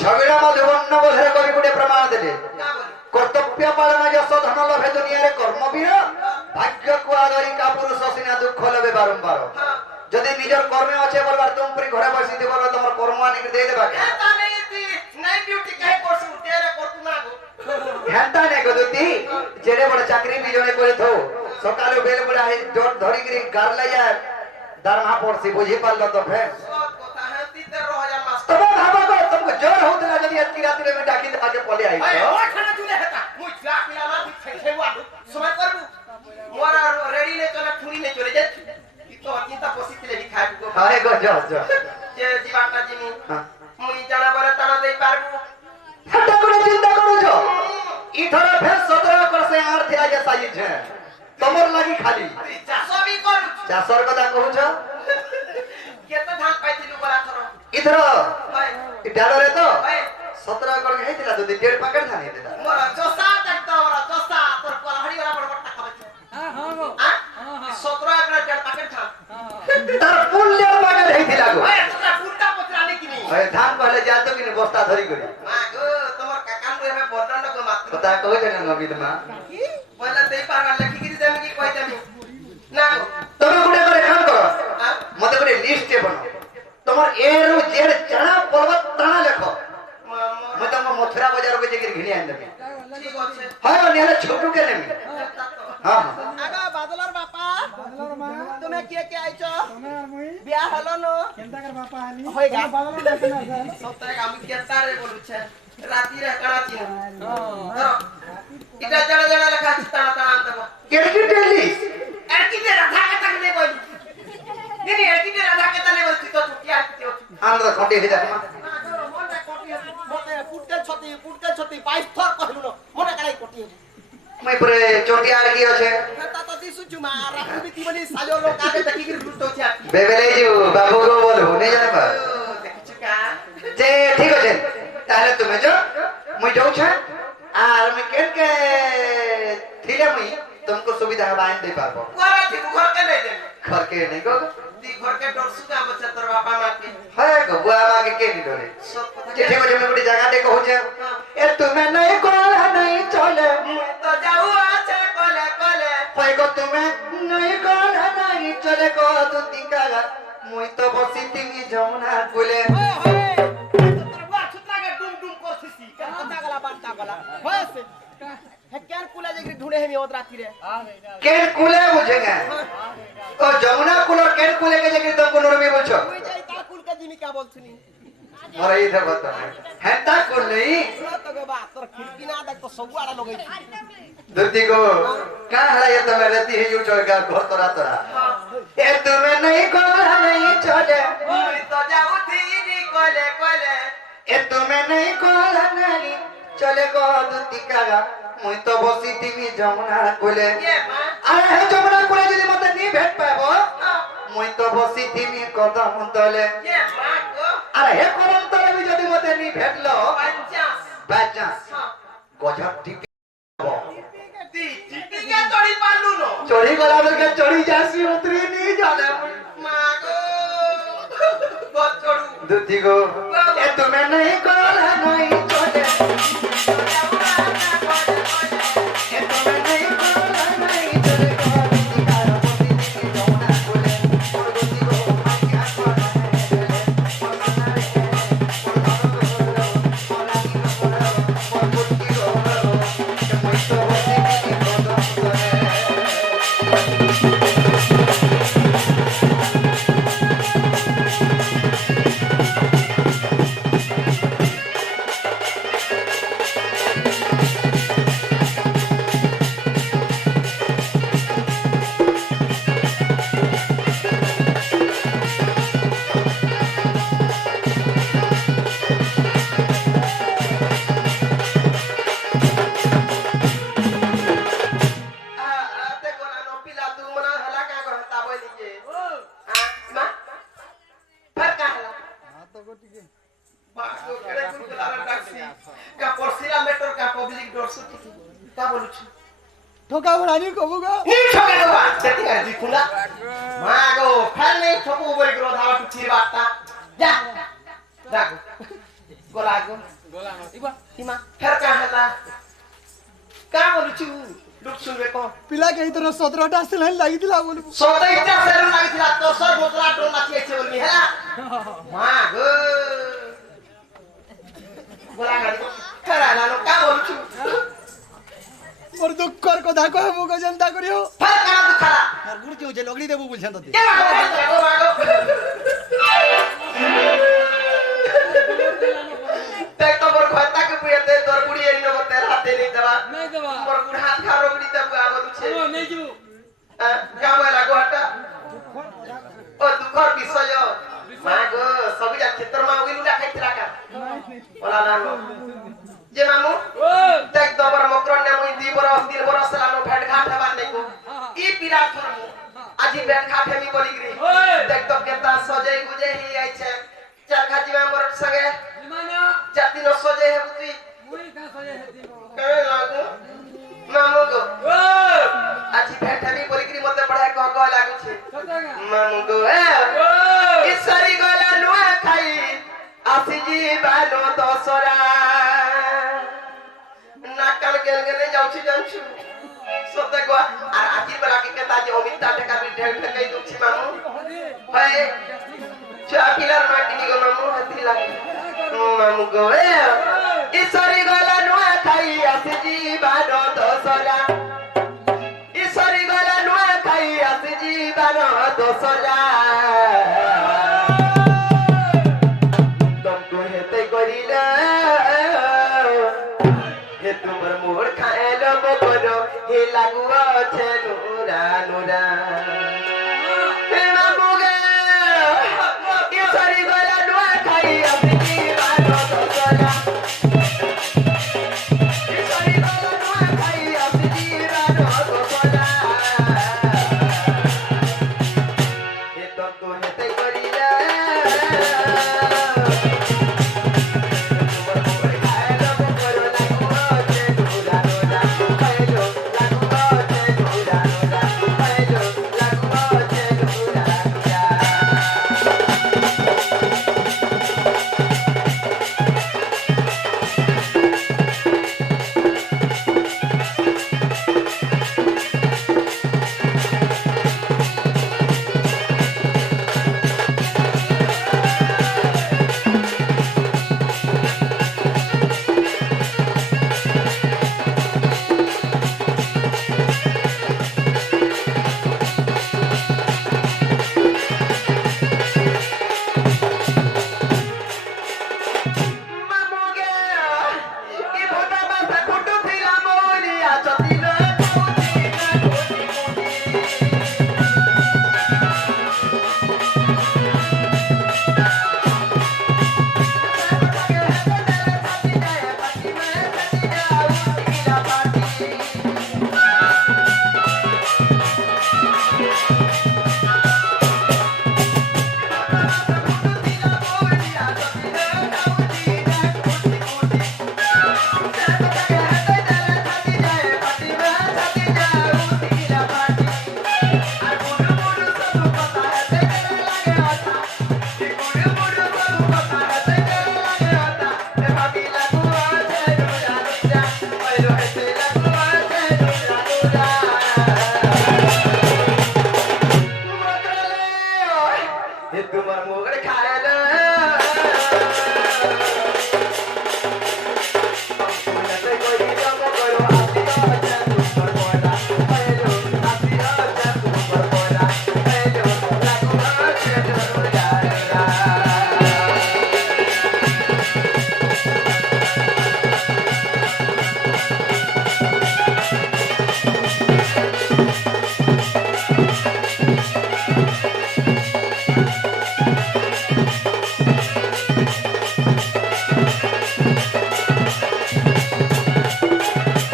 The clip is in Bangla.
ছবিরা মধুবর্ণ বোধের কবি গুটে প্রমাণ দেলে কর্তব্য পালন যশ ধন লভে দুনিয়ারে কর্মবীর ভাগ্যকু আদরি কাপুরুষ সিনা দুঃখ লবে বারম্বার যদি নিজের কর্মে আছে বলবার তুমি পুরি ঘরে বসি দি বলবা তোমার কর্ম আনিকে দিয়ে দেবা এটা নেই তি নাই ডিউটি কাই করছু তেরে করতু না গো হেনতা নে গো দুতি যেড়ে বড় চাকরি বিজনে করে থো সকালে বেল বড় আই জোট ধরি গরি গার লাইয়া দরমা পড়ছি বুঝি পারলো তো ফের সব কথা হেতি 13000 মাস তবে ভাবো গো তুমি জোর হউতলা যদি আজকে রাতে মে ডাকি আগে পলে আইছো আরে ও খানা জুলে হেতা মুই ফ্লা পিলা না ঠিক হেওয়া সময় করবু মোরা রেডি নে চলে ঠুরি নে চলে যাচ্ছি কি তো চিন্তা বসিতলে বি খাইবু গো আরে গো যা যা যে জীবাটা জিমি মুই জানা বলে তানা দেই পারবু হেটা করে চিন্তা করছ ইথর ফের 17 করছে আর থিলা যে সাইজ છે তোমার লাগি খালি চাষো বি করু চাষর কথা কହୁছ কেতে ধান পাইছিলু বলা থর ইথর ভাই ডালরে তো ভাই 17 করে হেইতিলা দুদি 1.5 প্যাকেট ধান হেইতিলা মোরা চোসা দেখতো মোরা চোসা তোর কলহাড়ি वाला বড় বড় খাবাইছি হ্যাঁ গো 17 একরা দেড় প্যাকেট ধান তার মূল্য প্যাকেট হেইতিলা গো ওই তোরা ফুলটা পত্রা নেকিনি ওই ধান কইলে যাতো কিনে বস্তা ধরি করি মা গো তোমার কাকান রে হে বর্ণনা গো মাত্র কথা কইতে না নবিদ মা কি বলে দেই পারবা লেখি গিরি দেমি কি কইতামি না গো তুমি গুড়ে করে কাম করো হ্যাঁ মতে করে লিস্ট বনো তোমার এরু জের চানা পর্বত টানা লেখো মই তো মথুরা বাজার কে জেগে ঘিনি আন দেবে ঠিক আছে হয় নিহলে ছোটু কে নেমি হ্যাঁ আগা বাদলার বাপা বাদলার মা তুমি কে কে আইছো তুমি আর মুই বিয়া হলো ন কেনটাকার বাপা আনি হই গা বাদলার দেখে না যায় সপ্তাহে আমি কেতারে বলুছে রাতি রে কাড়াছি ধরো এটা জড়া জড়া লেখা আছে টানা টানা আনতে কেডি ডেলি আর কি যে রাধা কথা নে বল নেনি আর কি যে রাধা কথা নে বলছি তো ছুটি আসছে আমরা খটে হই যাবে পুটকে ছতি 22 থর কইলু ন মনে কাই কোটি মই পরে চটি আর কি আছে তা তো দিছু চুমা রাখু বিতি বলি সাজো লোক আগে দেখি কি লুট হচ্ছে বেবেলে যু বাবু গো বল হুনে যাবা দেখিছু কা যে ঠিক আছে তাহলে তুমি যাও মই যাও ছা আর আমি কেন কে থিলে মই तुमको सुविधा बाइन दे पाबो कोरा थी घर के नहीं दे घर के नहीं गो ती घर के डर सुगा बच्चा तोर बापा मां के है गो बुआ मां के नहीं डरे सब पता जे ठीक है मैं बड़ी जगह दे कहू छे ए तुम्हें नहीं कोला नहीं चले तो जाऊ आछे कोले कोले होय गो तुम्हें नहीं कोला नहीं चले को दुती कागा मुई तो बसी तिमी जमुना कुले तोर बुआ छुत्रा के डुम डुम करथिसी कता गला बांटा गला होसे है केन कुला जे ढूंढे है ओद राती रे केन कुले बुझेगा ओ जमुना कुल और केन कुले के जगह तुम कोनो में बोलछो कोई जाई ता कुल के जिमी का बोलछनी अरे इधर बता है ता कुल नहीं तो गो बा तोर खिड़की ना देख तो सगुआड़ा लगई दुती को का हला ये तो रहती है जो चोगा घर तोरा तोरा ए तुम्हें नहीं कोला नहीं चले ओई तो जाऊ थी नी कोले कोले ए तुम्हें नहीं कोला नहीं चले को दुती कागा मुई तो बसी तिमी जमुना कुले ये मां अरे हे जमुना कुले যদি মতে নি ভেট পাবো মুই তো বসি তিমি কদম তলে ये मां को আরে হে কদম তলে যদি মতে নি ভেটলো 50 বাজাস গজব টিপি ती टिपी के तोड़ी पालू नो চড়ি গলা বলকে চড়ি যাসি উতরি নি জানে मां को बहुत छोड़ू দুতি গো এ তুমি नहीं कोला नहीं चले ए तुम्हें नहीं कोला नहीं चले को दुती कागा बसी तिमी जमुना कुले और दुती गो मैं क्या कोला ঠোকা বলানি কবু গো গলা গো ইমা ফের কা হলা কা বলুছু লোক শুনবে কোন ପିଲା କେହି ତୋର 17ଟା ଆସିଲାଣି ଲାଗିଥିଲା ବୋଲି সদাইটা সেরু লাগিছিল তো সর বোতলা টোল নাচি আইছে বলবি হ্যাঁ মা গো গলা গাড়ি ফের আলা নো কা বলুছু ମୋର ଦୁଃଖର କଥା କହ ମୁଁ କହ ଯେନ୍ତା କରିବ ଫେর କା ଦୁଖାলা ମୋର ଗୁଡ଼ ଚଉଛେ ଲଗଡ଼ି ଦେବୁ ବୁଝେନ୍ ତତେ কে মাগো মাগো দেখ তো বড় কথা কে পুয়েতে তোর বুড়ি এরি নব তের হাতে নেই দেবা বড় বুড় হাত খারো বুড়ি দেব আমলুছে কামে লাগো হাটা ও দুঃখর বিষয় মাগো সবই যাচ্ছে তোর মা ওই লুটা খাইতে রাখা ওলা না যে মামু দেখ তো বড় মকরন নে মুই 2 বরস 3 বরস লানো ভেট ঘাট হবার নেই ই পিরা থরমু আজি ভেট ঘাট হেমি বলি গরি দেখ তো কেতা সজে গুজে হি আইছে চার খাজি মেম্বার সঙ্গে জাতি ন সজে হে বুঝি কে লাগো মামু গো আজি ভেট হেমি বলি গরি মতে পড়ায় কহ কহ লাগুছে মামু গো ইসরি গলা নুয়া খাই আসি জীবানো দসরা নাকাল গেল গেলে যাউছি জানছু সতে গো আর আজি বেলা কে কেতা যে অমিতা টাকা বিঠে ঠকাই দুছি মামু ভাই চাকিলার মাটি গো মামু হাতি লাগে মামু গো ইসরি গলা নুয়া খাই আসি জীবানো দসরা ইসরি গলা নুয়া খাই আসি জীবানো দসরা तुमको हेते करिला हे तुमर मोर खाएलो बकरो हे लागुआ छे नुरा नुरा हे मामुगे ये सारी गला नुआ खाई अपनी बानो दसरा